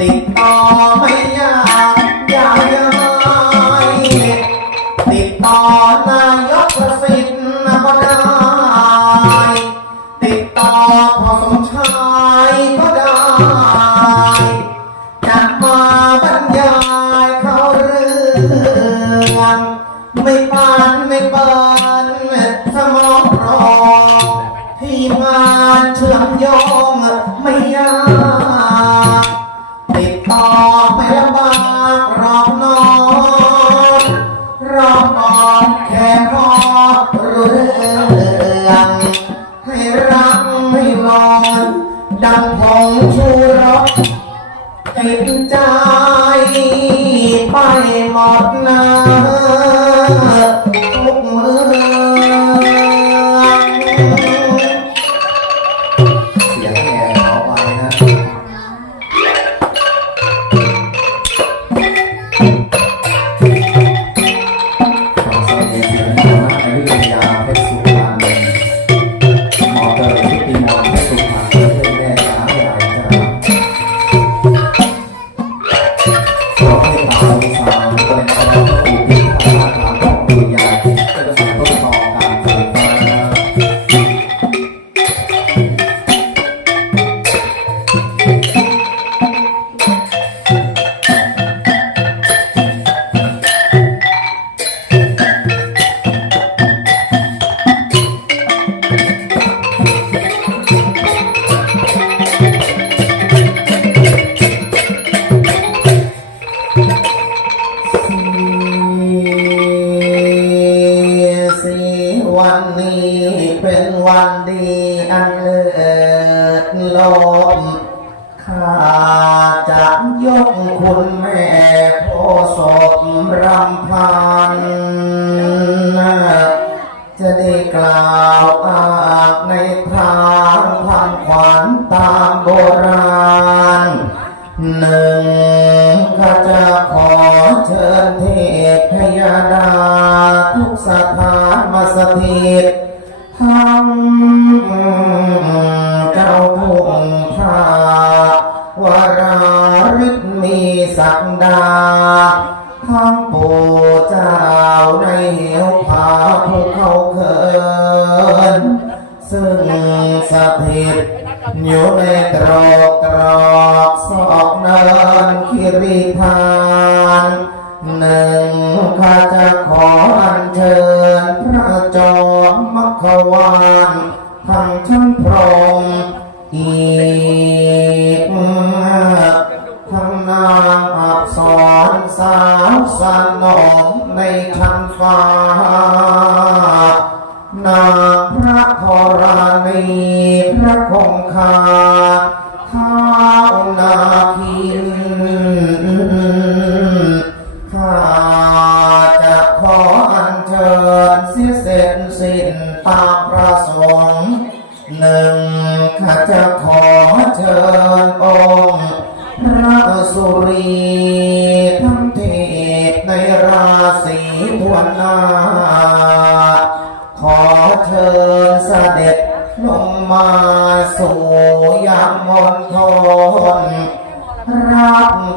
ติดต่อไม่ ห คุณแม่โพศพรำพันจะได้กล่าวอางในทางพันขวัญตามโบราณหนึ่งข้าจะขอเชิญเทพพยาดาทุกสถานมาสถิต น ซึ่งสถิตอยู่ในตรอกตรอกซอกเนินคิริทานหนึ่งข้าจะขออัญเชิญพระจอมมัคควานทั้งชั้นพรมอีกทั้งนางอักษรสาวสนมในชั้นฟ้า นาพระธรณีพระคงคาท้าวนาคินข้า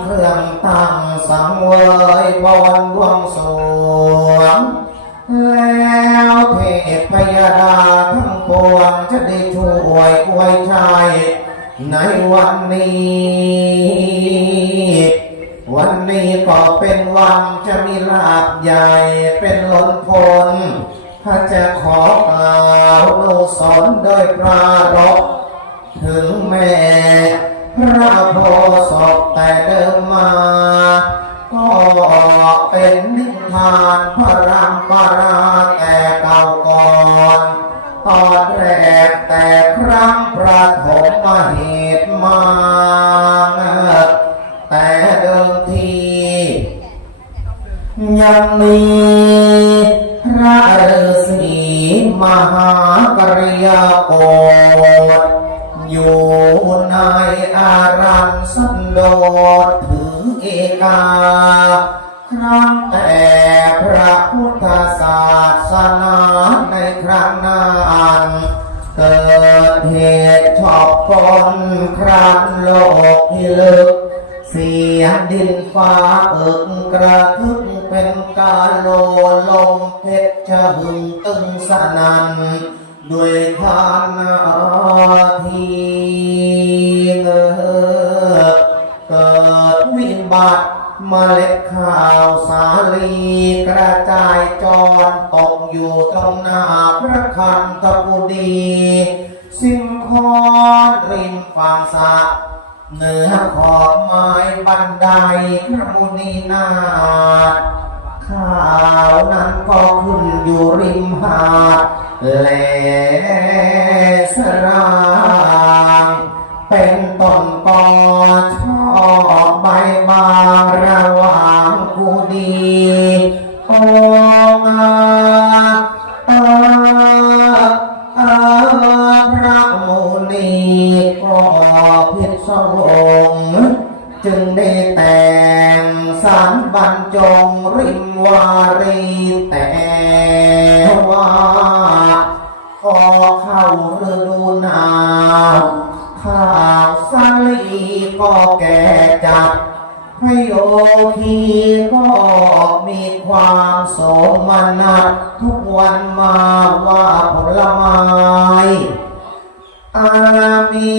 เครื่องตั้งสังเวยบนดวงสวง แล้วเทพพยาดาทั้งปวงจะได้ช่วยอวยชัยในวันนี้ วันนี้ก็เป็นวันจะมีลาบใหญ่เป็นล้นพลถ้าจะขอกล่าวโลสอนโดยปรารภถึงแม่ พระโพศพแต่เดิมมา ก็เป็นนิทานพระรำปราแต่เก่าก่อน ตอนแรกแต่ครั้งประถมมาเหตุมา แต่เดิมทียังมีพระฤาษีมหากริยาโกฏ อยู่ในอารันสันโดษถือเอกา ครั้งแต่พระพุทธศาสนาในครั้งนั้นเกิดเหตุชอบคนครั้นโลกพิลึก เสียงดินฟ้าเอิกกระทึกเป็นกาโลลมเพชรจะหึงตึงสนัน ด้วยทานนาทีเงอเกิดวิบัติเมล็ดข้าวสาลีกระจายจรตกอยู่ตรงหน้าพระคันตะกุดีสิ่งคอนริมฝั่งสะเหนือขอบไม้บันไดพระมุนีนาถ ข้าวนั้นก็ขึ้นอยู่ริมหาดแหลสรางเป็นต้นกอชอบใบบางระหว่างกูดีโองอาออเออพระมุนีก็พิษสงจึงได้แต่ สารบรรจงริมวารีแต่ว่าพอเข้าฤดูหนาวข้าวสาลีก็แก่จัดให้โอทีก็มีความโสมนัสทุกวันมาว่าผลไม้ อามี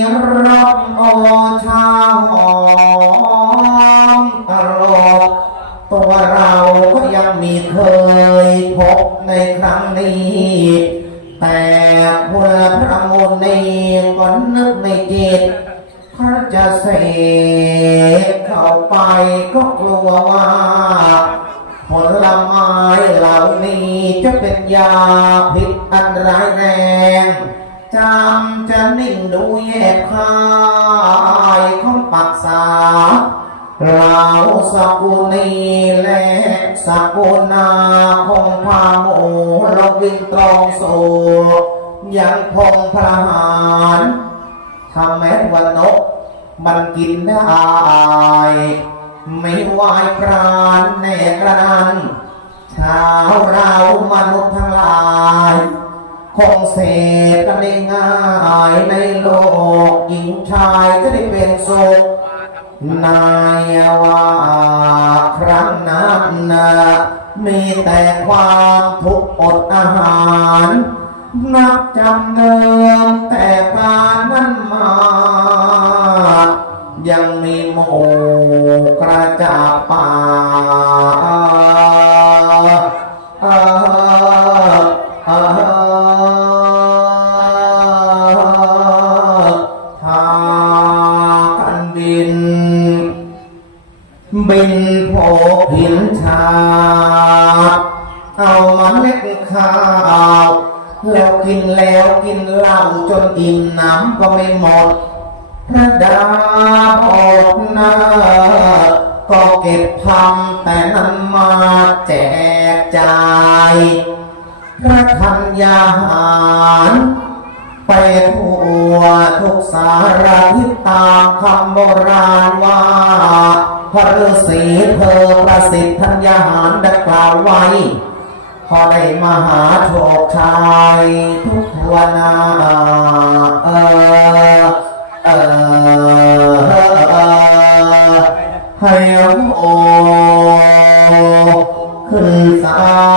รสโอชาหอมตลกตัวเราก็ยังมีเคยพบในครั้งนี้ แต่พลพระมุนีก็นึกในจิตถ้าจะเสกเข้าไปก็กลัวว่าผลไม้เหล่านี้จะเป็นยาพิษอันร้ายแรง จำจะนิ่งดูแยกคายของปักษา เราสกุลีและสกุนาคงพาหมูลงวินตรองสู่ยังพงพระหารทำแม้วันนกมันกินได้ไม่วายปราณแน่กระนั้นชาวเรามนุษย์ทั้งหลาย คงเสพกันได้ง่ายในโลกหญิงชายจะได้เป็นสุขนายว่าครั้งนั้นนะมีแต่ความทุกข์อดอาหาร นับจำเนิมแต่การนั้นมา ยังมีหมูกระจาบป่า บินโผผินชาเอามาเล็ดข้าวแล้วกินแล้วกินเหล้าจนอิ่มน้ำก็ไม่หมดพระดาบอดหน้าก็เก็บทำแต่นั้นมาแจกจ่ายพระธัญญาหารไปทั่วทุกสารทิศตามคำโบราณว่า พระฤาษีเธอประสิทธิ์ธัญญาหารได้กล่าวไว้ พอได้มหาโชคชัยทุกวนาเออเออให้โอขึ้นสา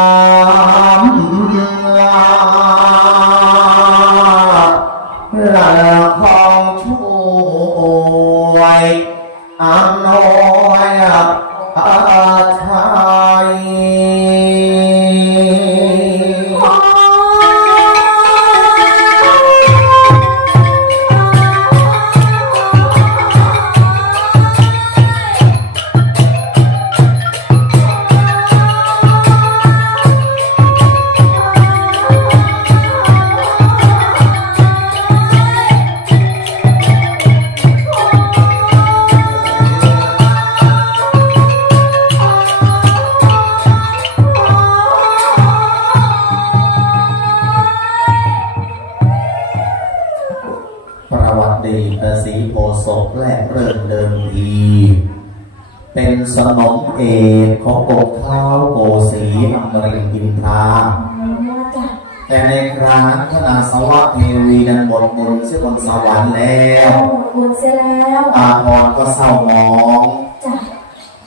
นครั้งนั้นพระนางสวัสดิ์เทวีนั้นหมดบุญซึ่งบนสวรรค์แล้วโอ้บุญเสียแล้วตาพรก็เศร้าหมองจ้ะ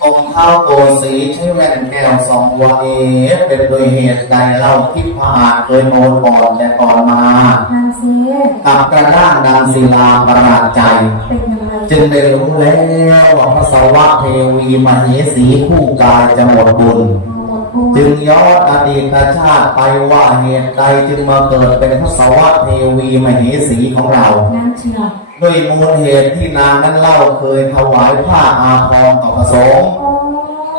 องค์เท้าโกสีใช้แว่นแก้วสองวัวเอเป็นโดยเหตุใดเล่าที่พระอาจเคยโมนก่อนแต่ก่อนมานางเสียกับกระด้างดังศิลาประหลาดใจเป็นยังไงจึงได้รู้แล้วว่าพระสวะเทวีมเหสีคู่กายจะหมดบุญหมดบุญ จึงย้อนอดีตชาติไปว่าเหตุใดจึงมาเกิดเป็นพระสวะเทวีมเหสีของเรา นั่นเชียวด้วยมูลเหตุที่นางนั้นเล่าเคยถวายผ้าอาภรณ์ต่อพระสงฆ์โอ้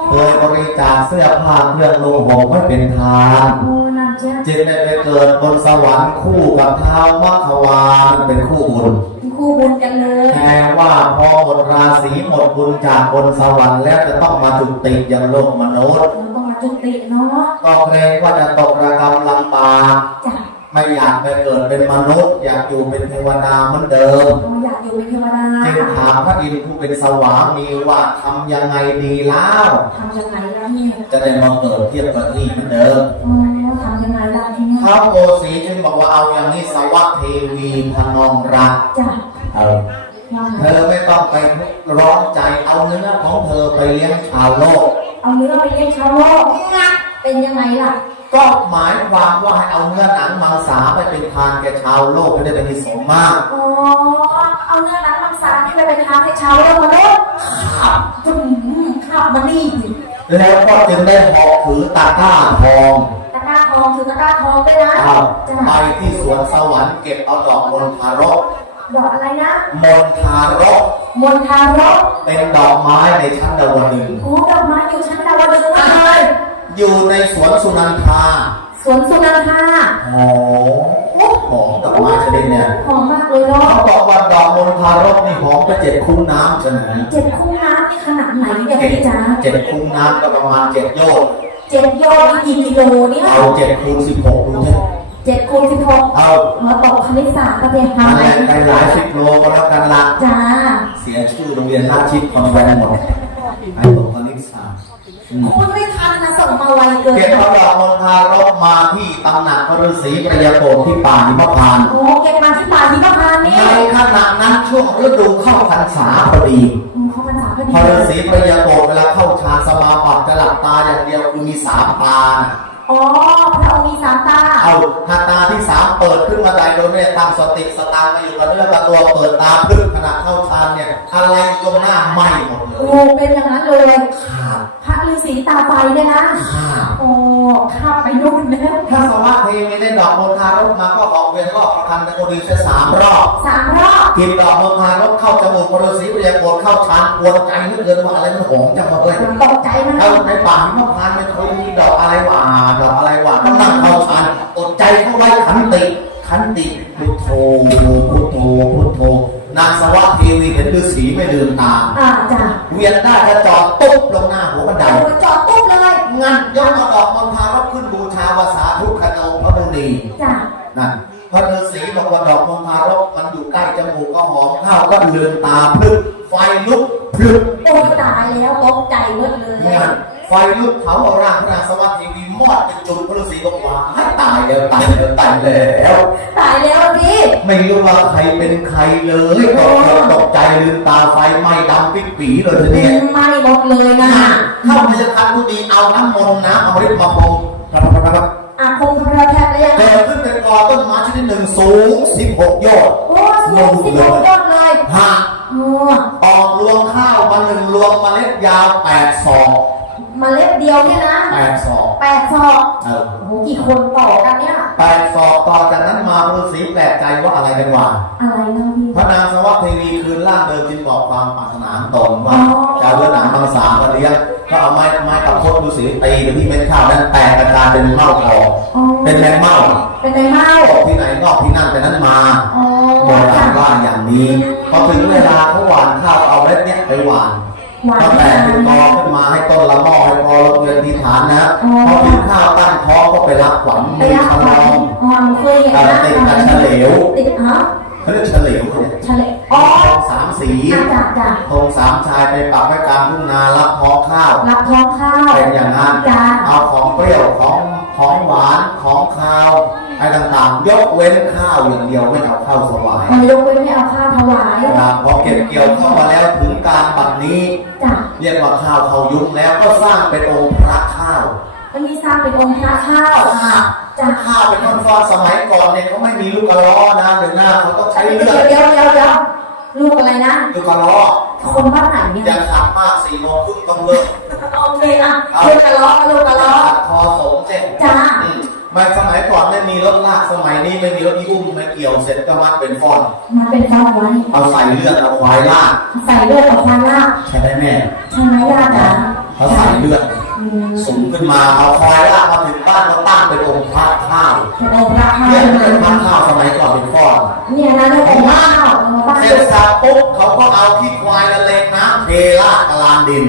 เคยบริจาคเสื้อผ้าเครื่องนุ่งห่มไว้เป็นทานโอ้นางเจ้าจึงได้ไปเกิดบนสวรรค์คู่กับท้าวมัคควานเป็นคู่บุญคู่บุญกันเลยแต่ว่าพอหมดราศีหมดบุญจากบนสวรรค์แล้วจะต้องมาจุติยังโลกมนุษย์เราต้องมา จุติเนาะก็เกรงว่าจะตกระกรรมลำบากจ้ะไม่อยากไปเกิดเป็นมนุษย์ อยากอยู่เป็นเทวดาเหมือนเดิมเราอยากอยู่เป็นเทวดาจึงถามพระอินทร์ผู้เป็นสวามีว่าทำยังไงดีแล้วทำยังไงล่ะเนี่ยจะได้มาเกิดเทียบกับที่เหมือนเดิมโอ้ทำยังไงล่ะทีเนี้ยท้าวโกสีจึงบอกว่าเอาอย่างนี้สวัสดิ์เทวีพนองรักจ้ะเออว่าไงเธอไม่ต้องไปร้อนใจเอาเนื้อของเธอไปเลี้ยงชาวโลก เอาเนื้อไปเลี้ยงชาวโลกงัดเป็นยังไงล่ะ ก็หมายความว่าให้เอาเนื้อหนังมังสาไปเป็นทานแก่ชาวโลกให้ได้เป็นที่สมมากอ๋อเอาเนื้อหนังมังสาที่ไปเป็นทางให้ชาวโลกมนุษย์ครับอืมขับมานี่แล้วก็จึงได้หอบถือตะกร้าทองตะกร้าทองคือตะกร้าทองด้วยนะเอาจ้ะไปที่สวนสวรรค์เก็บเอาดอกมณฑารก ดอกอะไรนะ มณฑารก มณฑารก เป็นดอกไม้ในชั้นดาวดึงส์โอ้ดอกไม้อยู่ชั้นดาวดึงส์เลยอยู่ในสวนสุนันทา สวนสุนันทาหอมหอมดอกไม้ชนิดเนี่ยหอมมากเลยเนาะเขาบอกว่าดอกมณฑารกนี่หอมไปเจ็ดคุ้งน้ำใช่ไหมเจ็ดคุ้งน้ำนี่ขนาดไหนเนี่ยพี่จ๋าเจ็ดคุ้งน้ำก็ประมาณเจ็ดโยชน์เจ็ดโยนนี่กี่กิโลเนี่ยเอาเจ็ดคูณสิบหกดูเถอะ เจ็ดคูณสิบหกเอามาตกคณิตศาสตร์ประเทศไทคะแนยนไปหลายสิบโลก็แล้วกันละจ้า เสียชื่อโรงเรียนราชชิดคอนแวนต์หมดไอ้ตกคณิตศาสตร์อืมคุณไม่ทันนะส่งมาไวเกินเก็บเอาดอกมณฑารกมาที่ตำหนักพระฤาษีปริยโกฏที่ป่าหิมพานต์โอ้เก็บมาที่ป่าที่มะพร้าวนี่ในขณะนั้นช่วงฤดูเข้าพรรษาพอดีอืมเขาภาษาพอดีพระฤาษีปริยโกฏเวลาเข้าฌานสมาบัติจะหลับตาอย่างเดียวคือมีสามตาน่ะ อ๋อพระองค์มีสามตา เอาถ้าตาที่สามเปิดขึ้นมาได้โดยไม่ได้ตั้งสติสตางค์มาอยู่กับเรื่องกับตัวเปิดตาพึ่งขณะเข้าฌานเนี่ยอะไรตรงหน้าไหม้หมดเลโอ้ยเป็นอย่างนั้นเลย ขาด พระฤาษีตาไฟเนี่ยนะขาดโอ้ข้ามไปนู่นแล้วถ้าสวัสดิ์เทวีได้ดอกมณฑารกมาก็ออกเวียนรอบประคันตะโกดีแค่สามรอบสามรอบกินดอกมณฑารกเข้าจมูกพระฤาษีปริยโกฏเข้าฌานปวดใจเหลือเกินว่าอะไรมันหอมจังวะเอ้ยตกใจมากแล้วในป่าหิมพานต์มันเคยมีดอกอะไรวะดอกอะไรวะกำลังเข้าฌานอดใจเข้าไว้ขันติขันติพุทโธพุทโธพุทโธนางสวัสดิ์เทวีเห็นฤาษีไม่ลืมตาอ่าจ้ะเวียนได้จะจอดตุ๊บลง งั้นยกเอาดอกมณฑารกขึ้นบูชาวาสาธุคโนพระมุนีจ้ะนั่นพระฤาษีบอกว่าดอกมณฑารกมันอยู่ใกล้จมูกก็หอมเข้าก็ลืมตาพลึบไฟลุกพลึบโอ้ตายแล้วตกใจเบิดเลยเนี่ยไฟลุกเผาเอาร่างพระนางสวัสดิ์เทวี มอดเป็นจุดพระฤาษีบอกว่าให้ตายแล้วตายแล้วตายแล้ว ตายแล้วพี่ไม่รู้ว่าใครเป็นใครเลยตกใจตกใจลืมตาไฟไหม้ดำปิ๊กปีเลยทีนี้ไหม่หมดเลยนะเข้าพยาคันผู้ดีเอาน้ำมนต์น้ำอมฤตมาพรมครับครับครับอาคงทำเราแทบได้ยังเกิดขึ้นเป็นกอต้นไม้ชนิดหนึ่งสูง 16โยชน์โอ้สูงสิบหกยอดเลยหากโอ้ออกรวงข้าวมาหนึ่งรวงเมล็ดยาว8ศอกเมาเล็ดเดียวเนี่ยนะ8ศอกแปดศอกเออโอ้โหกี่คนต่อกันเนี่ย8ศอกต่อจากนั้นมาพระฤาษีแปลกใจว่าอะไรกันวะอะไรนะพี่ พระนางสวัสดิ์เทวีคืนร่างเดิมจึงบอกความปรารถนาของตนว่าอ๋อ จะเอาเรื่องหนังบางสามมาเลี้ยงก็เอาไม้ไม้ตะพดฤาษีตีไปที่เม็ดข้าวนั้นแตกกระจายเป็นเม่าทองอ๋อเป็นแมงเม่าเป็นไงเมาออกที่ไหนก็ออกที่นั่นแต่นั้นมา อ๋อโบราณว่าอย่างนี้พอถึงเวลาเขาหวานข้าวเอาเม็ดเนี้ยไปหวานหวาน ก็แตกเป็นกอขึ้นมาให้ต้นละหม้อให้พอลงเรียนที่ฐานนะอ๋อพอถึงข้าวตั้งท้องก็ไปรับขวัญไปมีรับขนขวัญมอ๋อหนูเคยเห็นเอ่อนะติดกับเฉลวติดอ๋อ เขาเรียกเฉลวเนี่ยเฉลยอ๋อสามสีอาจ้ะจ้ะธงสามชายไปปักไว้กลางทุ่งนารับพอข้าว รับท้องข้าวเป็นอย่างนั้น จ้ะเอาของเปรี้ยวของของหวานของคาวอะไรต่างๆ ยกเว้นข้าวอย่างเดียวไม่เอาข้าวสวายมันยกเว้นไม่เอาข้าวถวายครับพอเก็บเกี่ยวเข้ามาแล้วถึงการบัดนี้ จ้ะเรียกว่าข้าวเขายุงแล้วก็สร้างเป็นองค์พระข้าว มันมีสร้างเป็นองค์พระข้าวข้าวจ้ะข้าวเป็นคนฟอนสมัยก่อนเนี่ยเขาไม่มีลูกกระล้อนะเดี๋ยวหน้าเขาต้องใช้เดี๋เลืยวอดเดี๋ยวเดี๋ยวเดี๋ยวลูกอะไรนะลูกกระล้อคนบ้านไหนเนี่ยอย่าขับมากสี่โมงครึ่งต้องเลิกโอเคอะลูกกระล้อลูกกระล้อขับคอสงเส้นจ้าอืมไม่สมัยก่อนไม่มีรถลากสมัยนี้ไม่มีรถอีอุ้มไม่เกี่ยวเสร็จก็มัดเป็นฟอนมันเป็นฟองไว้เอาใส่เลือดเอาควายลากใส่เลือดกับควายลากใช่ไหมแม่ใช่ไหมญาติจ๋าเขาใส่เลือดอืม สูงขึ้นมาเอาควายลากมาถึงบ้านก็ตั้งเป็นองค์พระข้าวเป็นองค์พระข้าวเนี่ยเป็นพระข้าวสมัยก่อนเป็นฟอนเนี่ยนะลูกองค์พระข้าวองค์พระเสข้าร็วจสับปุ๊บเขาก็เอาขี้ควายละเลงน้ำเทราดกลางดิน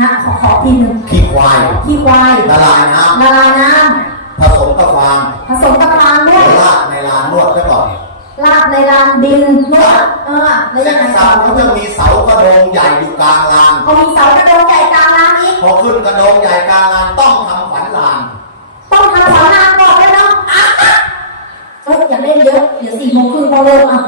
ฮะขอขอทีหนึ่งขี้ควายขี้ควายละลายน้ละลายน้ำผสมกับฟางำผสมกับฟางด้แล้ววยราดในลานนวดซะก่อนลาดในลานดินนวดเออแล้วเสร็ยังจไงสัต่อบเขาจะมีเสากระโดงใหญ่อยู่กลางลานเขามีเสากระโดง พอขึ้นกระโดงใหญ่กลางลานต้องทำขวัญลาน ต้องทำสอนานก่อนด้วยเนาะอะอะเอ้ยอย่าเล่นเยอะ เดี๋ยวสี่โมงครึ่งพอเริ่มอะ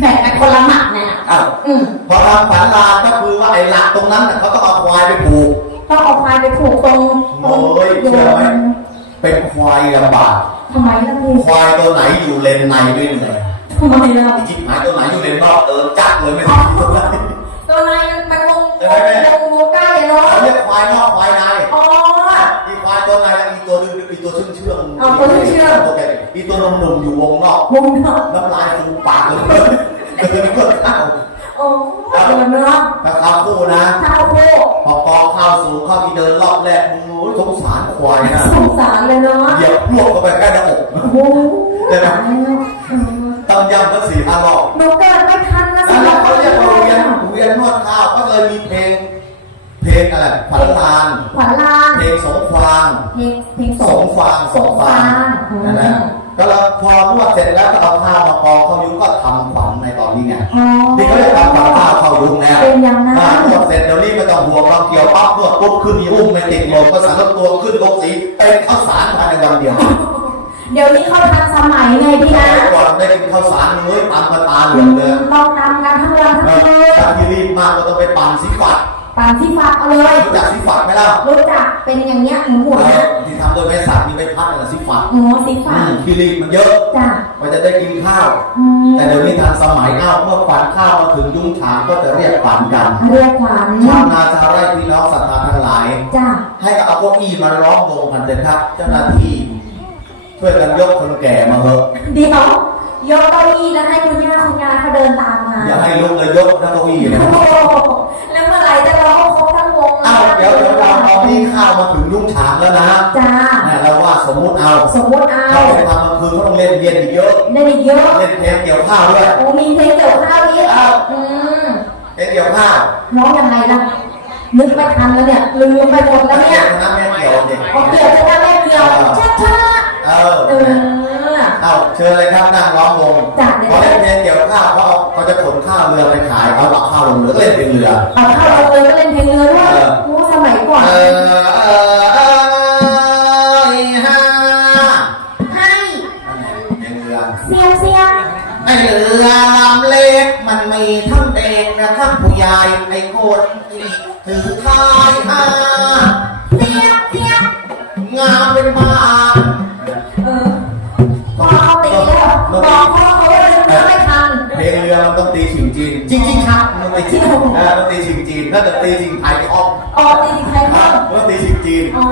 แบ่งกันคนละหมัดเนี่ยอ้าวอืมพอทำขวัญลานก็คือว่าไอ้หลักตรงนั้นน่ะเขาต้องเอาควายไปผูกต้องเอาควายไปผูกตรงตรงโอ้ยเชื่อไหมเป็นควายลำบากทำไมล่ะพี่ควายตัวไหนอยู่เลนในไม่เหนื่อยทำไมล่ะจิบหายตัว ตัวหนุ่มๆอยู่วงนอกวงเนาะน้ำลายฟูมปากเลยเดินก็เข้าโอ้เดินเนาะถ้าเข้าคู่นะข้าวโพดพอกองเข้าสูงเข้าอีเดินรอบแรกมึงโอ้ยสงสารควายนะสงสารเลยเนาะเหยียบพวกเข้าไปใกล้หน้าอกโอ้โหเดี๋ยวนะตายแล้วเออต้องย้ำทั้งสี่ห้ารอบหนูเกิดไม่ทันนะนั่นแหละเขาเรียกว่าโรงเรียนโรงเรียนนวดข้าวก็เลยมีเพลง เพลงอะไรพันลานขวัญลานเพลงสงฟางเพลงเพลงสงฟางสงฟางนั่นแหละ ก็แล้วพอนวดเสร็จแล้วก็เอาข้าวมากองเข้ายุ้งก็ทำขวัญในตอนนี้ไงอ๋อนี่เขาเรียกทำขวัญข้าวเข้ายุ้งแล้วเป็นอย่างนั้นอ่านวดเสร็จเดี๋ยวนี้ไม่ต้องห่วงเราเกี่ยวปั๊บนวดปุ๊บขึ้นอีอุ้มไม่ติดลมก็สารตัวขึ้นลงสีเป็นข้าวสารภายในวันเดียวเดี๋ยวนี้เขาทันสมัยไงพี่นะก่อนได้กินข้าวสารเฮ้ยตำมาตาเหลือืองมเลยต้องทำกันทั้งวันทั้งเอคือนถ้าที่รีบมากก็ต้องไปปั่นสีฝัด ปั่นที่ฟักเอาเลยรู้จักสีฝัดไหมล่ะรู้จักเป็นอย่างเงี้ยหมูหมุนเอนะอที่ทำโดยแม่สัตว์มีใบพัดนะสีฝัดหมูสีอืฟ้ามที่รีบมันเยอะจ้ะมันจะได้กินข้าวอืมแต่เดี๋ยวนี้ทันสมัยอ้าวเมื่อฝันข้าวมาถึงยุ้งฉางก็จะเรียกฝันกัน เรียกขวัญชาวนาชาวไร่พี่น้องศรัทธาทั้งหลายจ้ะให้กับเอาเก้าอี้มาล้อมวงกันเลยครับ เจ้าหน้าที่ช่วยกันยกคนแก่มาเถอะเดี๋ยว ยกเก้าอี้แล้วให้คุณย่าคุณยายเขาเดินตามมาอย่าให้ลุกเลยยกนะเก้าอี้นะโอ้โหแล้วเมื่อไหร่จะร้องครบทั้งวงอ้าวเดี๋ยวเดี๋ยวเราเอาพี่ข้าวมาถึงยุ้งฉางแล้วนะจ้าเนี่ยเราว่าสมมุติเอาสมมติเอาเข้าไปทำกลางคืนเขาต้องเล่นเย็นอีกเยอะได้อีกเยอะเล่นเพลงเกี่ยวข้าวด้วยโอ้มีเพลงเกี่ยวข้าวอีกอ้าวอืมเพลงเกี่ยวข้าวน้องยังไงล่ะนึกไม่ทันแล้วเนี่ยลืมไปหมดแล้วนักเนี่เรียยนคณะแม่เกี่ยวเนี่ยพอเกี่ยวจะทำแม่เกี่ยวช้าช้าเออ ๆเออเอาเชิญเลยครับนั่งล้อมวงจัดเลยพอเล่นเพลงเกี่ยวข้าวเขาเอาเขาจะขนข้าวเรือไปขายเขาเอาข้าวลงเรือก็เล่นเพลงเรือ เอาเข้าเราเลยก็เล่นเพลงเรือด้วยเออ โอ้สมัยก่อนเออเออเออฮะให้เพลงเรือ เสียงเสียงไอเรือลำเล็กมันมีทั้งเด็กและทั้งผู้ใหญ่ไอ้คนที่ถือท้ายอาเสียงเสียงงามเป็นม ถ้าจะตีฉิงไทยก็ออกออกตีใครคบ้ารับงมันตีฉิงจีน อ๋อ